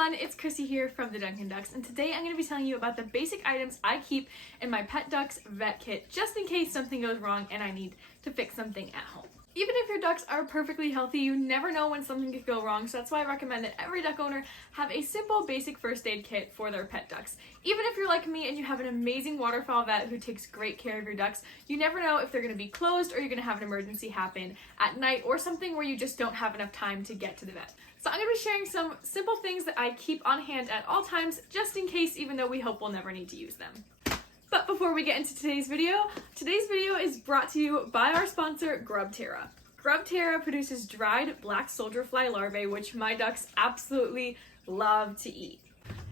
everyone, it's Chrissy here from the Dunkin Ducks, and today I'm going to be telling you about the basic items I keep in my pet duck's vet kit just in case something goes wrong and I need to fix something at home. Even if your ducks are perfectly healthy, you never know when something could go wrong, so that's why I recommend that every duck owner have a simple basic first aid kit for their pet ducks. Even if you're like me and you have an amazing waterfowl vet who takes great care of your ducks, you never know if they're going to be closed or you're going to have an emergency happen at night or something where you just don't have enough time to get to the vet. So I'm going to be sharing some simple things that I keep on hand at all times just in case, even though we hope we'll never need to use them. But before we get into today's video is brought to you by our sponsor, GrubTerra. GrubTerra produces dried black soldier fly larvae, which my ducks absolutely love to eat.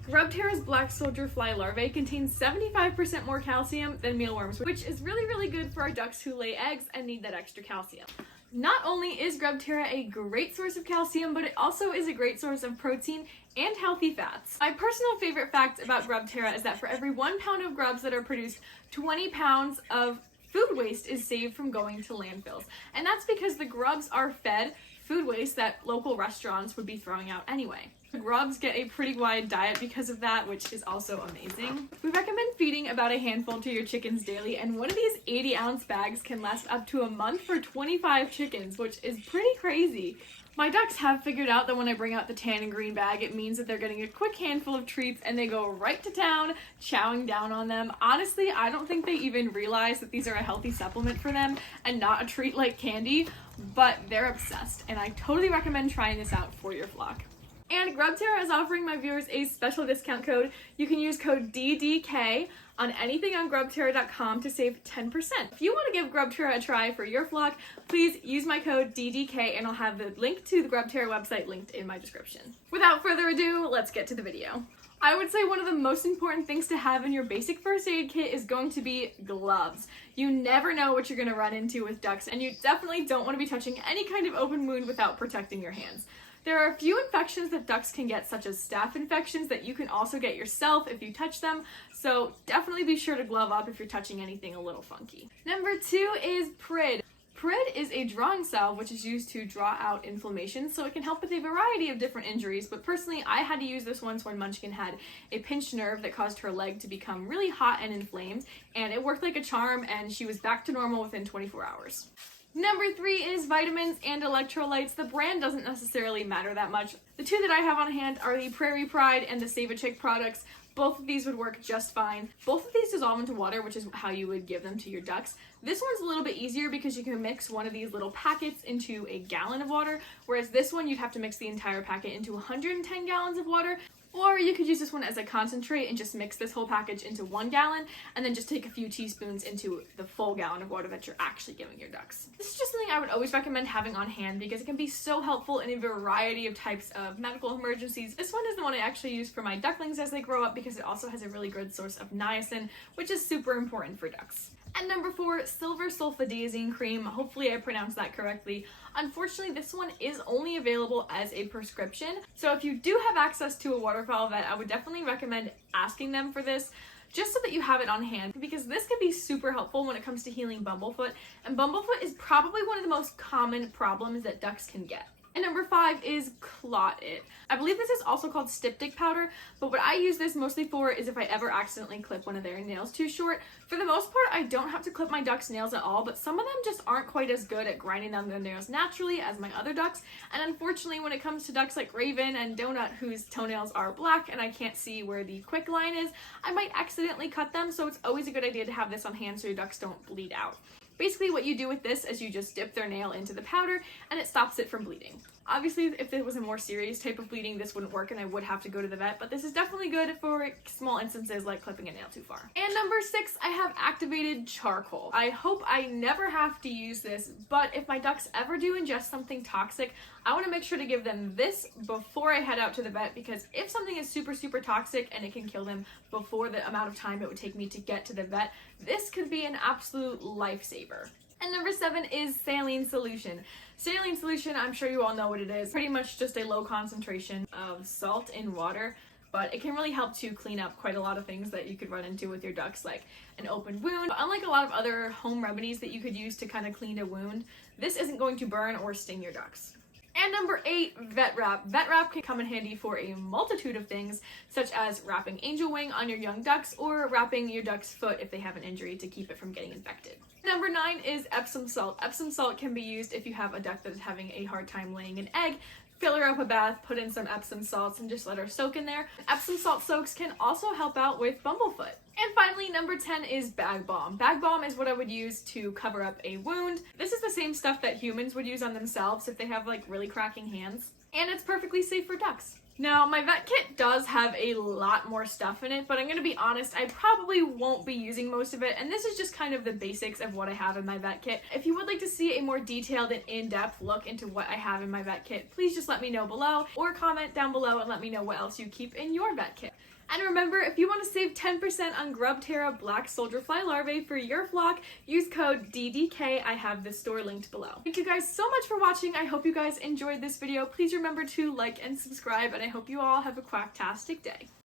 GrubTerra's black soldier fly larvae contains 75% more calcium than mealworms, which is really good for our ducks who lay eggs and need that extra calcium. Not only is GrubTerra a great source of calcium, but it also is a great source of protein and healthy fats. My personal favorite fact about GrubTerra is that for every 1 pound of grubs that are produced, 20 pounds of food waste is saved from going to landfills. And that's because the grubs are fed food waste that local restaurants would be throwing out anyway. The grubs get a pretty wide diet because of that, which is also amazing. We recommend feeding about a handful to your chickens daily, and one of these 80-ounce bags can last up to a month for 25 chickens, which is pretty crazy. My ducks have figured out that when I bring out the tan and green bag, it means that they're getting a quick handful of treats and they go right to town, chowing down on them. Honestly, I don't think they even realize that these are a healthy supplement for them and not a treat like candy, but they're obsessed, and I totally recommend trying this out for your flock. And GrubTerra is offering my viewers a special discount code. You can use code DDK on anything on GrubTerra.com to save 10%. If you want to give GrubTerra a try for your flock, please use my code DDK and I'll have the link to the GrubTerra website linked in my description. Without further ado, let's get to the video. I would say one of the most important things to have in your basic first aid kit is going to be gloves. You never know what you're going to run into with ducks, and you definitely don't want to be touching any kind of open wound without protecting your hands. There are a few infections that ducks can get, such as staph infections, that you can also get yourself if you touch them, so definitely be sure to glove up if you're touching anything a little funky. Number 2 is Prid. Prid is a drawing salve which is used to draw out inflammation, so it can help with a variety of different injuries, but personally I had to use this once when Munchkin had a pinched nerve that caused her leg to become really hot and inflamed, and it worked like a charm and she was back to normal within 24 hours. Number 3 is vitamins and electrolytes. The brand doesn't necessarily matter that much. The two that I have on hand are the Prairie Pride and the Save a Chick products. Both of these would work just fine. Both of these dissolve into water, which is how you would give them to your ducks. This one's a little bit easier because you can mix one of these little packets into a gallon of water, whereas this one you'd have to mix the entire packet into 110 gallons of water. Or you could use this one as a concentrate and just mix this whole package into 1 gallon and then just take a few teaspoons into the full gallon of water that you're actually giving your ducks. This is just something I would always recommend having on hand because it can be so helpful in a variety of types of medical emergencies. This one is the one I actually use for my ducklings as they grow up because it also has a really good source of niacin, which is super important for ducks. And number 4, silver sulfadazine cream. Hopefully I pronounced that correctly. Unfortunately, this one is only available as a prescription. So if you do have access to a waterfowl vet, I would definitely recommend asking them for this just so that you have it on hand, because this can be super helpful when it comes to healing bumblefoot. And bumblefoot is probably one of the most common problems that ducks can get. And number 5 is Clot It. I believe this is also called styptic powder, but what I use this mostly for is if I ever accidentally clip one of their nails too short. For the most part, I don't have to clip my ducks' nails at all, but some of them just aren't quite as good at grinding down their nails naturally as my other ducks. And unfortunately, when it comes to ducks like Raven and Donut, whose toenails are black and I can't see where the quick line is, I might accidentally cut them, so it's always a good idea to have this on hand so your ducks don't bleed out. Basically, what you do with this is you just dip their nail into the powder and it stops it from bleeding. Obviously, if it was a more serious type of bleeding, this wouldn't work and I would have to go to the vet, but this is definitely good for small instances like clipping a nail too far. And number 6, I have activated charcoal. I hope I never have to use this, but if my ducks ever do ingest something toxic, I want to make sure to give them this before I head out to the vet, because if something is super toxic and it can kill them before the amount of time it would take me to get to the vet, this could be an absolute lifesaver. And number 7 is saline solution. Saline solution, I'm sure you all know what it is. Pretty much just a low concentration of salt in water, but it can really help to clean up quite a lot of things that you could run into with your ducks, like an open wound. But unlike a lot of other home remedies that you could use to kind of clean a wound, this isn't going to burn or sting your ducks. And number 8, vet wrap. Vet wrap can come in handy for a multitude of things, such as wrapping angel wing on your young ducks or wrapping your duck's foot if they have an injury to keep it from getting infected. Number 9 is Epsom salt. Epsom salt can be used if you have a duck that is having a hard time laying an egg. Fill her up a bath, put in some Epsom salts, and just let her soak in there. Epsom salt soaks can also help out with bumblefoot. And finally, number 10 is bag balm. Bag balm is what I would use to cover up a wound. This is the same stuff that humans would use on themselves if they have like really cracking hands. And it's perfectly safe for ducks. Now, my vet kit does have a lot more stuff in it, but I'm gonna be honest, I probably won't be using most of it, and this is just kind of the basics of what I have in my vet kit. If you would like to see a more detailed and in-depth look into what I have in my vet kit, please just let me know below, or comment down below and let me know what else you keep in your vet kit. And remember, if you want to save 10% on Grub Terra Black Soldier Fly Larvae for your flock, use code DDK. I have the store linked below. Thank you guys so much for watching. I hope you guys enjoyed this video. Please remember to like and subscribe, and I hope you all have a quacktastic day.